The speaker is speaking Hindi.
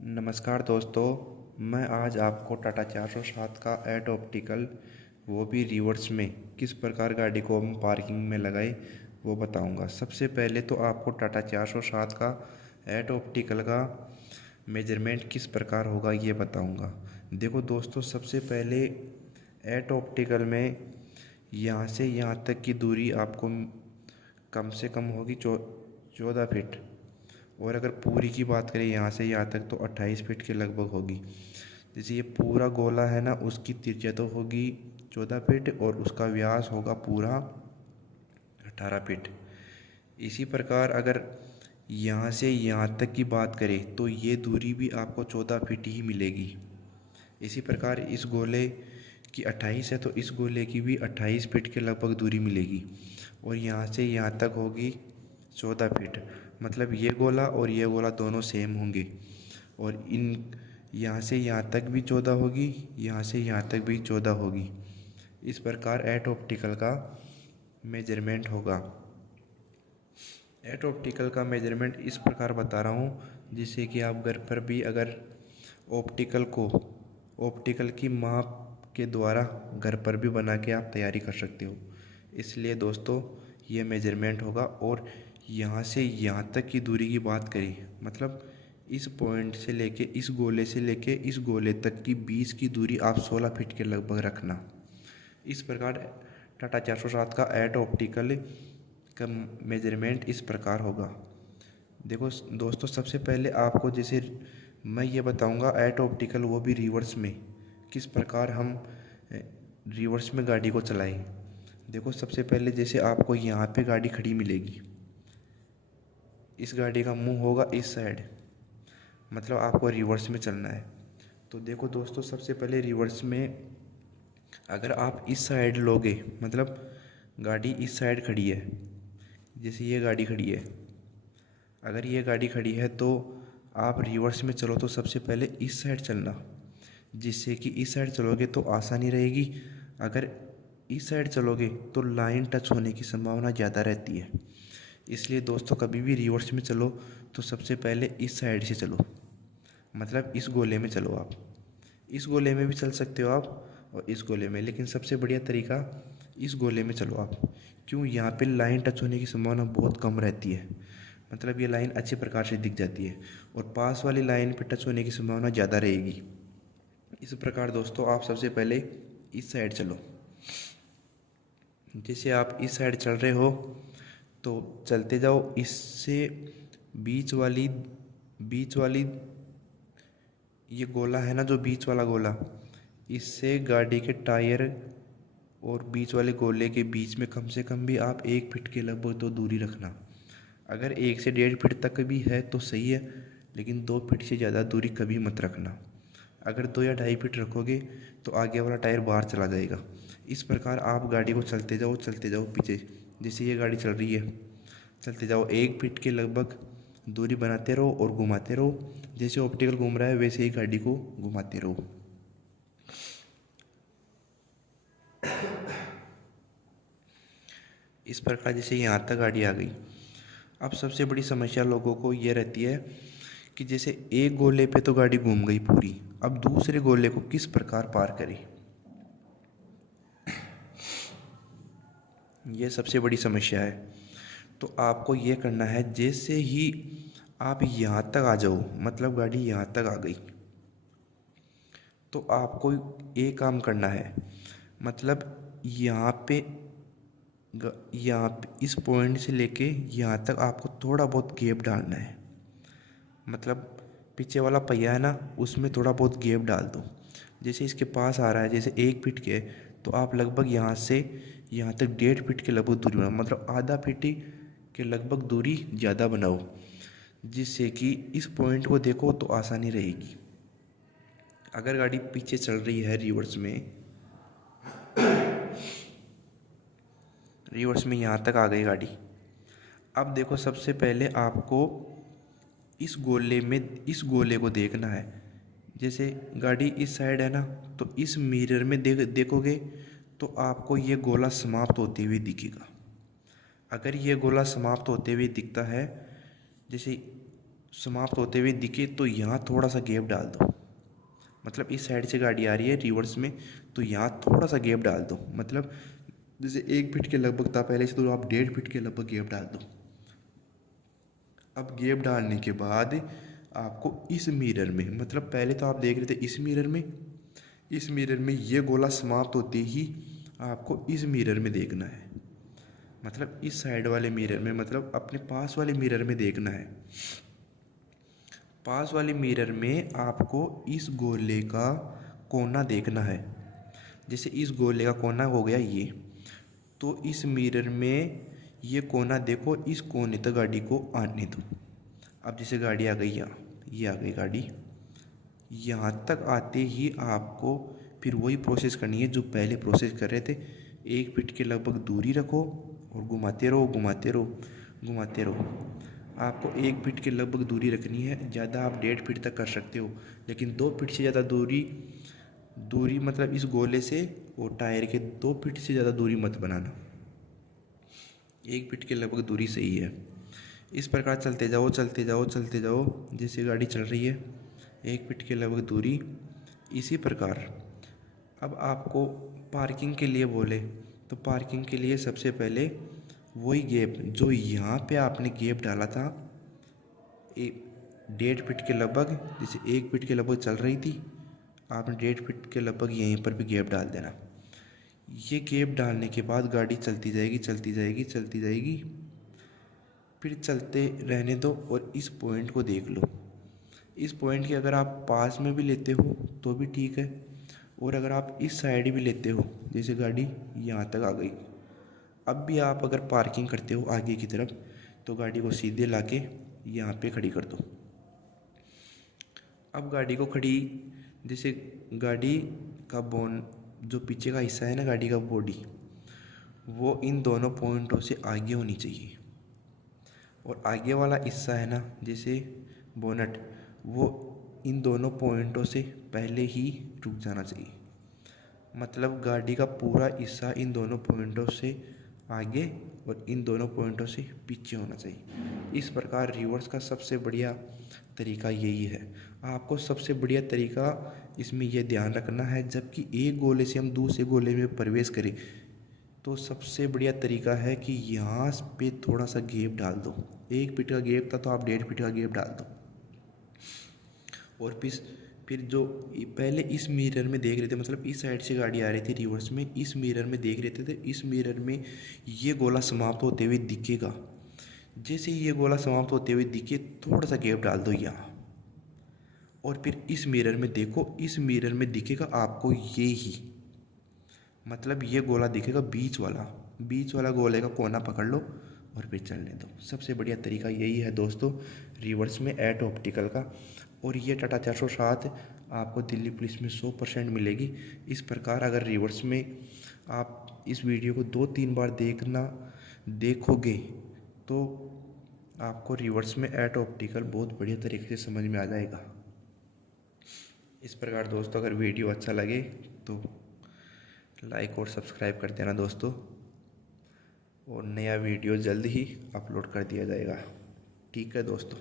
नमस्कार दोस्तों। मैं आज आपको टाटा 407 का एट ऑप्टिकल वो भी रिवर्स में किस प्रकार गाड़ी को हम पार्किंग में लगाए वो बताऊंगा। सबसे पहले तो आपको टाटा 407 का एट ऑप्टिकल का मेजरमेंट किस प्रकार होगा ये बताऊंगा। देखो दोस्तों, सबसे पहले एट ऑप्टिकल में यहाँ से यहाँ तक की दूरी आपको कम से कम होगी 14 फीट। और अगर पूरी की बात करें यहाँ से यहाँ तक तो 28 फीट के लगभग होगी। जैसे ये पूरा गोला है ना, उसकी त्रिज्या तो होगी 14 फीट और उसका व्यास होगा पूरा 18 फीट। इसी प्रकार अगर यहाँ से यहाँ तक की बात करें तो ये दूरी भी आपको 14 फीट ही मिलेगी। इसी प्रकार इस गोले की 28 है तो इस गोले की भी 28 फीट के लगभग दूरी मिलेगी। और यहाँ से यहाँ तक होगी 14 फीट। मतलब ये गोला और ये गोला दोनों सेम होंगे। और इन यहाँ से यहाँ तक भी 14 होगी, यहाँ से यहाँ तक भी 14 होगी। इस प्रकार एट ऑप्टिकल का मेजरमेंट होगा। एट ऑप्टिकल का मेजरमेंट इस प्रकार बता रहा हूँ जिससे कि आप घर पर भी अगर ऑप्टिकल की माप के द्वारा घर पर भी बना के आप तैयारी कर सकते हो। इसलिए दोस्तों ये मेजरमेंट होगा। और यहाँ से यहाँ तक की दूरी की बात करें, मतलब इस पॉइंट से लेके इस गोले से लेके इस गोले तक की बीच की दूरी आप 16 फीट के लगभग रखना। इस प्रकार टाटा 407 का एट ऑप्टिकल का मेजरमेंट इस प्रकार होगा। देखो दोस्तों, सबसे पहले आपको जैसे मैं ये बताऊंगा एट ऑप्टिकल वो भी रिवर्स में किस प्रकार हम रिवर्स में गाड़ी को चलाएं। देखो सबसे पहले जैसे आपको यहाँ पे गाड़ी खड़ी मिलेगी, इस गाड़ी का मुंह होगा इस साइड, मतलब आपको रिवर्स में चलना है। तो देखो दोस्तों, सबसे पहले रिवर्स में अगर आप इस साइड लोगे, मतलब गाड़ी इस साइड खड़ी है, जैसे ये गाड़ी खड़ी है, अगर ये गाड़ी खड़ी है तो आप रिवर्स में चलो तो सबसे पहले इस साइड चलना, जिससे कि इस साइड चलोगे तो आसानी रहेगी। अगर इस साइड चलोगे तो लाइन टच होने की संभावना ज़्यादा रहती है। इसलिए दोस्तों कभी भी रिवर्स में चलो तो सबसे पहले इस साइड से चलो, मतलब इस गोले में चलो। आप इस गोले में भी चल सकते हो आप और इस गोले में, लेकिन सबसे बढ़िया तरीका इस गोले में चलो आप। क्यों? यहाँ पे लाइन टच होने की संभावना बहुत कम रहती है, मतलब ये लाइन अच्छे प्रकार से दिख जाती है और पास वाली लाइन पे टच होने की संभावना ज़्यादा रहेगी। इस प्रकार दोस्तों आप सबसे पहले इस साइड चलो। जैसे आप इस साइड चल रहे हो तो चलते जाओ, इससे बीच वाली ये गोला है ना, जो बीच वाला गोला, इससे गाड़ी के टायर और बीच वाले गोले के बीच में कम से कम भी आप 1 फीट के लगभग तो दूरी रखना। अगर 1 से 1.5 फीट तक भी है तो सही है, लेकिन 2 फीट से ज़्यादा दूरी कभी मत रखना। अगर 2 या 2.5 फीट रखोगे तो आगे वाला टायर बाहर चला जाएगा। इस प्रकार आप गाड़ी को चलते जाओ पीछे, जैसे ये गाड़ी चल रही है, चलते जाओ 1 फीट के लगभग दूरी बनाते रहो और घुमाते रहो। जैसे ऑप्टिकल घूम रहा है वैसे ही गाड़ी को घुमाते रहो। इस प्रकार जैसे यहाँ तक गाड़ी आ गई। अब सबसे बड़ी समस्या लोगों को ये रहती है कि जैसे एक गोले पे तो गाड़ी घूम गई पूरी, अब दूसरे गोले को किस प्रकार पार करें, ये सबसे बड़ी समस्या है। तो आपको ये करना है, जैसे ही आप यहाँ तक आ जाओ, मतलब गाड़ी यहाँ तक आ गई, तो आपको एक काम करना है, मतलब यहाँ पे इस पॉइंट से लेके यहाँ तक आपको थोड़ा बहुत गैप डालना है। मतलब पीछे वाला पहिया है ना, उसमें थोड़ा बहुत गैप डाल दो। जैसे इसके पास आ रहा है जैसे 1 फीट के, तो आप लगभग यहाँ से यहाँ तक 1.5 फीट के लगभग दूरी बनाओ, मतलब आधा फीट के लगभग दूरी ज़्यादा बनाओ, जिससे कि इस पॉइंट को देखो तो आसानी रहेगी। अगर गाड़ी पीछे चल रही है रिवर्स में यहाँ तक आ गई गाड़ी। अब देखो सबसे पहले आपको इस गोले को देखना है। जैसे गाड़ी इस साइड है ना, तो इस मिरर में देखोगे तो आपको ये गोला समाप्त होते हुए दिखेगा। अगर ये गोला समाप्त होते हुए दिखता है, जैसे समाप्त होते हुए दिखे तो यहाँ थोड़ा सा गैप डाल दो। मतलब इस साइड से गाड़ी आ रही है रिवर्स में, तो यहाँ थोड़ा सा गैप डाल दो। मतलब जैसे 1 फीट के लगभग था पहले से, तो आप 1.5 फीट के लगभग गैप डाल दो। अब गैप डालने के बाद आपको इस मिरर में, मतलब पहले तो आप देख रहे थे इस मिरर में ये गोला समाप्त होते ही आपको इस मिरर में देखना है। मतलब इस साइड वाले मिरर में, मतलब अपने पास वाले मिरर में देखना है। पास वाले मिरर में आपको इस गोले का कोना देखना है। जैसे इस गोले का कोना हो गया ये, तो इस मिरर में ये कोना देखो, इस कोने तक गाड़ी को आने दो। अब जैसे गाड़ी आ गई यहाँ, ये आ गई गाड़ी, यहाँ तक आते ही आपको फिर वही प्रोसेस करनी है जो पहले प्रोसेस कर रहे थे। 1 फीट के लगभग दूरी रखो और घुमाते रहो घुमाते रहो घुमाते रहो। आपको 1 फीट के लगभग दूरी रखनी है। ज़्यादा आप 1.5 फीट तक कर सकते हो, लेकिन 2 फीट से ज़्यादा दूरी मतलब इस गोले से और टायर के 2 फीट से ज़्यादा दूरी मत बनाना। 1 फीट के लगभग दूरी सही है। इस प्रकार चलते जाओ चलते जाओ चलते जाओ, जैसे गाड़ी चल रही है 1 फीट के लगभग दूरी। इसी प्रकार अब आपको पार्किंग के लिए बोले तो पार्किंग के लिए सबसे पहले वही गैप जो यहाँ पे आपने गैप डाला था 1.5 फीट के लगभग, जैसे 1 फीट के लगभग चल रही थी, आपने 1.5 फीट के लगभग यहीं पर भी गैप डाल देना। ये गैप डालने के बाद गाड़ी चलती जाएगी चलती जाएगी चलती जाएगी, फिर चलते रहने दो और इस पॉइंट को देख लो। इस पॉइंट के अगर आप पास में भी लेते हो तो भी ठीक है, और अगर आप इस साइड भी लेते हो, जैसे गाड़ी यहाँ तक आ गई, अब भी आप अगर पार्किंग करते हो आगे की तरफ, तो गाड़ी को सीधे लाके यहाँ पे खड़ी कर दो। अब गाड़ी को खड़ी, जैसे गाड़ी का जो पीछे का हिस्सा है ना गाड़ी का बॉडी, वो इन दोनों पॉइंटों से आगे होनी चाहिए, और आगे वाला हिस्सा है ना जैसे बोनट, वो इन दोनों पॉइंटों से पहले ही रुक जाना चाहिए। मतलब गाड़ी का पूरा हिस्सा इन दोनों पॉइंटों से आगे और इन दोनों पॉइंटों से पीछे होना चाहिए। इस प्रकार रिवर्स का सबसे बढ़िया तरीका यही है। आपको सबसे बढ़िया तरीका इसमें यह ध्यान रखना है, जबकि एक गोले से हम दूसरे गोले में प्रवेश करें तो सबसे बढ़िया तरीका है कि यहाँ पे थोड़ा सा गैप डाल दो। 1 फीट का गैप था तो आप 1.5 फीट का गैप डाल दो। और फिर जो पहले इस मिरर में देख रहे थे, मतलब इस साइड से गाड़ी आ रही थी रिवर्स में, इस मिरर में देख रहे थे तो इस मिरर में ये गोला समाप्त होते हुए दिखेगा। जैसे ही ये गोला समाप्त होते हुए दिखे थोड़ा सा गैप डाल दो यहाँ, और फिर इस मिरर में देखो, इस मिरर में दिखेगा आपको ये ही, मतलब ये गोला दिखेगा बीच वाला गोले का कोना पकड़ लो और फिर चलने दो। सबसे बढ़िया तरीका यही है दोस्तों रिवर्स में एट ऑप्टिकल का। और ये टाटा 407 आपको दिल्ली पुलिस में 100% मिलेगी। इस प्रकार अगर रिवर्स में आप इस वीडियो को 2-3 बार देखोगे तो आपको रिवर्स में एट ऑप्टिकल बहुत बढ़िया तरीके से समझ में आ जाएगा। इस प्रकार दोस्तों अगर वीडियो अच्छा लगे तो लाइक और सब्सक्राइब कर देना दोस्तों, और नया वीडियो जल्द ही अपलोड कर दिया जाएगा। ठीक है दोस्तों।